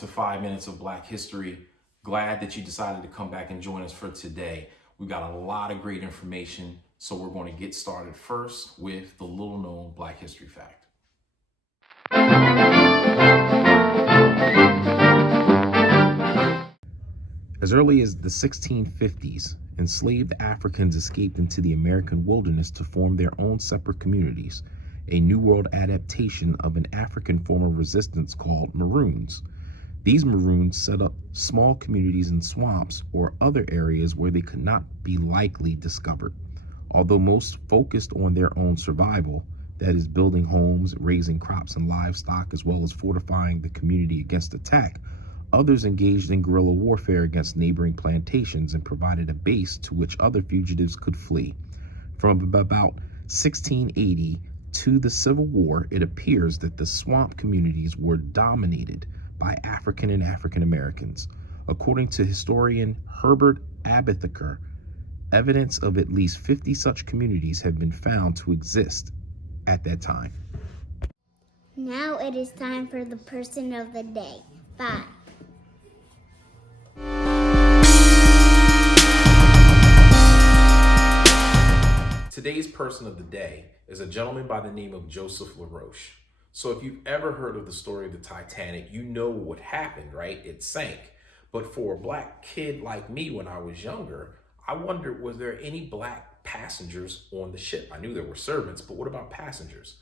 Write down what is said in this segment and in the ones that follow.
to 5 Minutes of Black History. Glad that you decided to come back and join us for today. We've got a lot of great information, so we're going to get started first with the little known Black History fact. As early as the 1650s, enslaved Africans escaped into the American wilderness to form their own separate communities, a New World adaptation of an African form of resistance called Maroons. These Maroons set up small communities in swamps or other areas where they could not be likely discovered. Although most focused on their own survival, that is building homes, raising crops and livestock, as well as fortifying the community against attack, others engaged in guerrilla warfare against neighboring plantations and provided a base to which other fugitives could flee. From about 1680 to the Civil War, it appears that the swamp communities were dominated by African and African Americans. According to historian Herbert Abitheker, evidence of at least 50 such communities have been found to exist at that time. Now it is time for the person of the day. 5. Today's person of the day is a gentleman by the name of Joseph Laroche. So if you've ever heard of the story of the Titanic, you know what happened, right? It sank. But for a black kid like me when I was younger, I wondered, was there any black passengers on the ship? I knew there were servants, but what about passengers?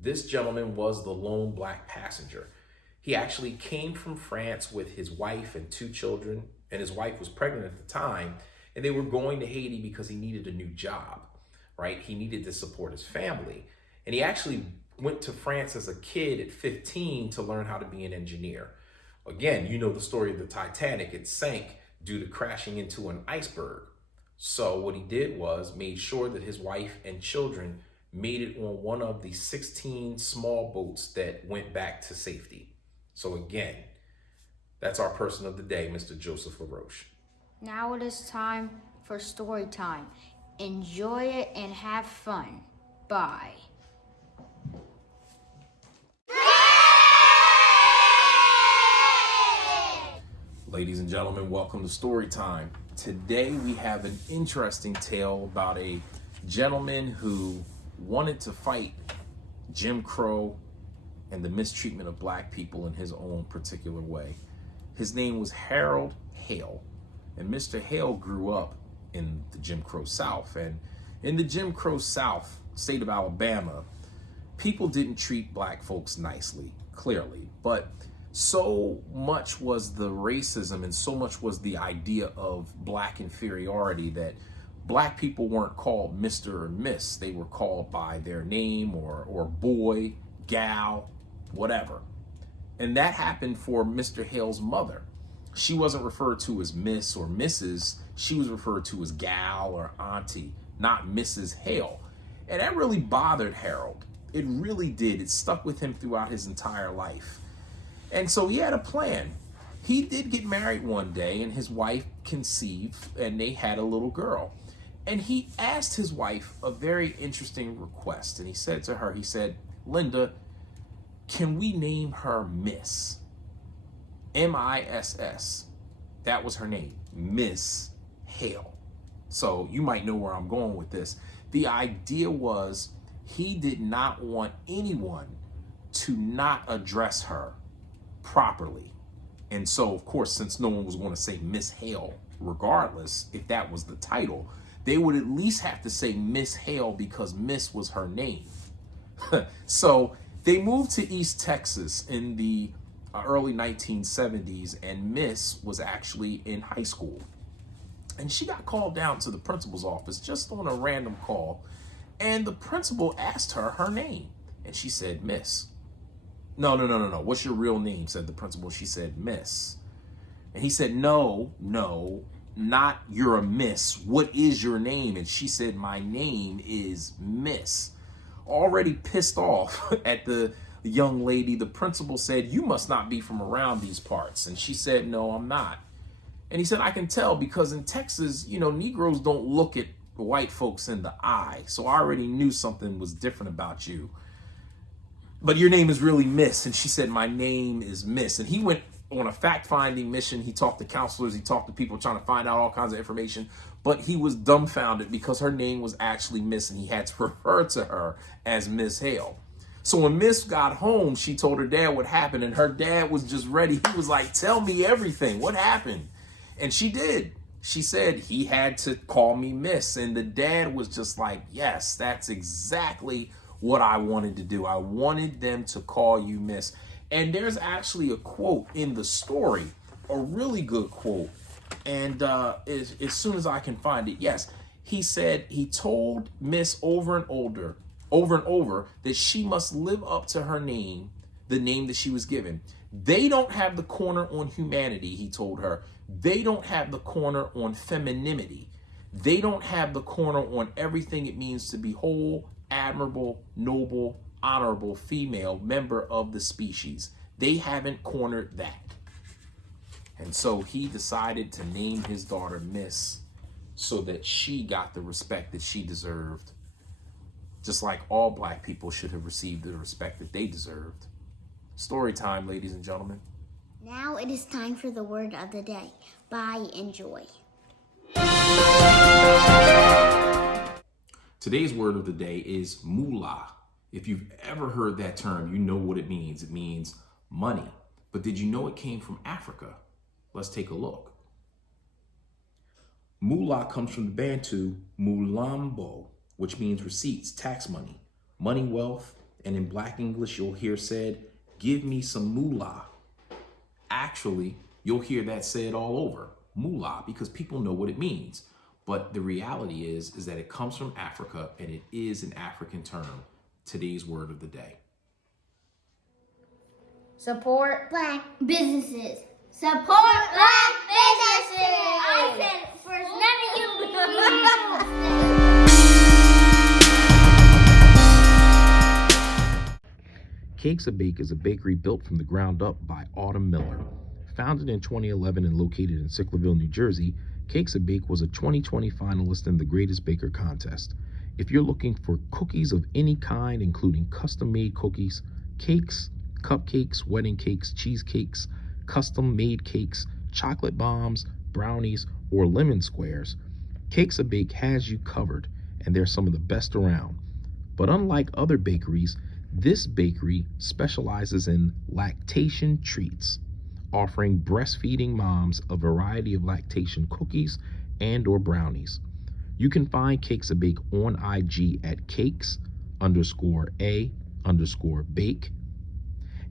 This gentleman was the lone black passenger. He actually came from France with his wife and 2 children, and his wife was pregnant at the time, and they were going to Haiti because he needed a new job, right? He needed to support his family. And he actually went to France as a kid at 15 to learn how to be an engineer. Again, you know the story of the Titanic. It sank due to crashing into an iceberg. So what he did was made sure that his wife and children made it on one of the 16 small boats that went back to safety. So again, that's our person of the day, Mr. Joseph Laroche. Now it is time for story time. Enjoy it and have fun. Bye. Ladies and gentlemen, welcome to Story Time. Today we have an interesting tale about a gentleman who wanted to fight Jim Crow and the mistreatment of black people in his own particular way. His name was Harold Hale, and Mr. Hale grew up in the Jim Crow South. And in the Jim Crow South, state of Alabama, people didn't treat black folks nicely, clearly, but so much was the racism and so much was the idea of black inferiority that black people weren't called Mr. or Miss. They were called by their name or boy, gal, whatever. And that happened for Mr. Hale's mother. She wasn't referred to as Miss or Mrs. She was referred to as gal or auntie, not Mrs. Hale. And that really bothered Harold. It really did. It stuck with him throughout his entire life. And so he had a plan. He did get married one day and his wife conceived and they had a little girl. And he asked his wife a very interesting request. And he said to her, he said, "Linda, can we name her Miss? M-I-S-S. That was her name, Miss Hale." So you might know where I'm going with this. The idea was he did not want anyone to not address her properly. And so, of course, since no one was going to say Miss Hale, regardless if that was the title, they would at least have to say Miss Hale because Miss was her name. So they moved to East Texas in the early 1970s, and Miss was actually in high school. And she got called down to the principal's office just on a random call, and the principal asked her her name, and she said Miss. No. What's your real name? Said the principal. She said Miss. And he said, no, not you're a miss. What is your name? And she said, my name is Miss. Already pissed off at the young lady, the principal said, you must not be from around these parts. And she said, no, I'm not. And he said, I can tell because in Texas, Negroes don't look at white folks in the eye. So I already knew something was different about you. But your name is really Miss. And she said, my name is Miss. And he went on a fact-finding mission. He talked to counselors, he talked to people trying to find out all kinds of information, but he was dumbfounded because her name was actually Miss, and he had to refer to her as Miss Hale. So when Miss got home, she told her dad what happened, and her dad was just ready. He was like, tell me everything. What happened? And she did. She said he had to call me Miss, and the dad was just like, yes, that's exactly what I wanted to do. I wanted them to call you Miss. And there's actually a quote in the story, a really good quote. And as soon as I can find it, yes, he said he told Miss over and over that she must live up to her name, the name that she was given. They don't have the corner on humanity, he told her. They don't have the corner on femininity. They don't have the corner on everything it means to be whole, admirable, noble, honorable female member of the species. They haven't cornered that. And so he decided to name his daughter Miss so that she got the respect that she deserved. Just like all black people should have received the respect that they deserved. Story time, ladies and gentlemen. Now it is time for the word of the day. Bye, enjoy. Today's word of the day is moolah. If you've ever heard that term, you know what it means. It means money. But did you know it came from Africa? Let's take a look. Moolah comes from the Bantu mulambo, which means receipts, tax money, money, wealth, and in Black English, you'll hear said, give me some moolah. Actually, you'll hear that said all over, moolah, because people know what it means. But the reality is that it comes from Africa, and it is an African term. Today's word of the day. Support Black businesses. Support Black businesses. I said it first, none of you. Caste a Bake is a bakery built from the ground up by Autumn Miller. Founded in 2011 and located in Sicklerville, New Jersey, Caste a Bake was a 2020 finalist in the Greatest Baker Contest. If you're looking for cookies of any kind, including custom-made cookies, cakes, cupcakes, wedding cakes, cheesecakes, custom-made cakes, chocolate bombs, brownies, or lemon squares, Caste a Bake has you covered, and they're some of the best around. But unlike other bakeries, this bakery specializes in lactation treats, offering breastfeeding moms a variety of lactation cookies and or brownies. You can find Caste a Bake on IG at cakes_a_bake.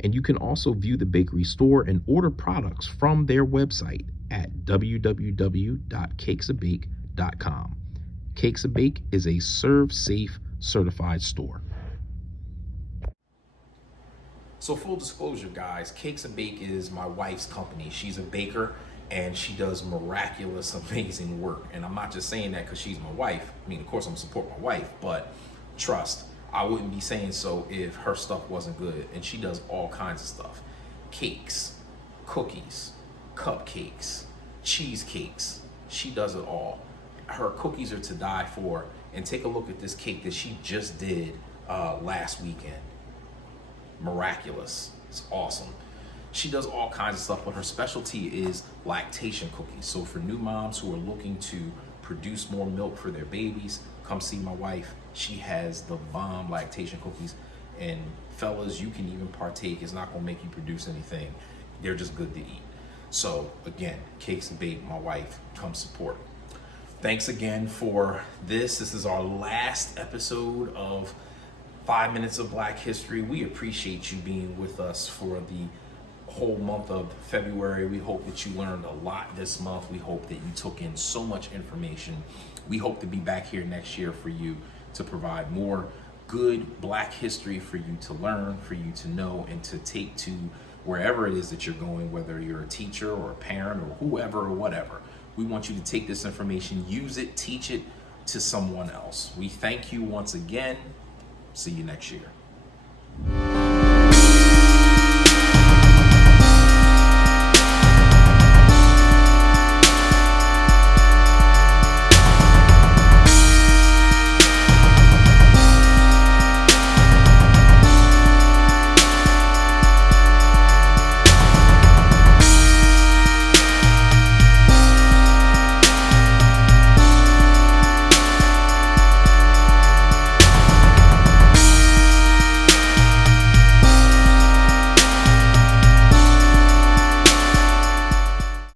And you can also view the bakery store and order products from their website at www.cakesabake.com. Caste a Bake is a Serve Safe certified store. So full disclosure, guys, Caste a Bake is my wife's company. She's a baker, and she does miraculous, amazing work. And I'm not just saying that because she's my wife. I mean, of course, I'm gonna support my wife, but trust, I wouldn't be saying so if her stuff wasn't good. And she does all kinds of stuff. Cakes, cookies, cupcakes, cheesecakes. She does it all. Her cookies are to die for. And take a look at this cake that she just did last weekend. Miraculous. It's awesome. She does all kinds of stuff, but her specialty is lactation cookies. So for new moms who are looking to produce more milk for their babies, come see my wife. She has the bomb lactation cookies. And fellas, you can even partake. It's not gonna make you produce anything. They're just good to eat. So again, Caste a Bake, my wife, come support. Thanks again for this. This is our last episode of 5 Minutes of Black History. We appreciate you being with us for the whole month of February. We hope that you learned a lot this month. We hope that you took in so much information. We hope to be back here next year for you to provide more good Black history for you to learn, for you to know, and to take to wherever it is that you're going, whether you're a teacher or a parent or whoever or whatever. We want you to take this information, use it, teach it to someone else. We thank you once again. See you next year.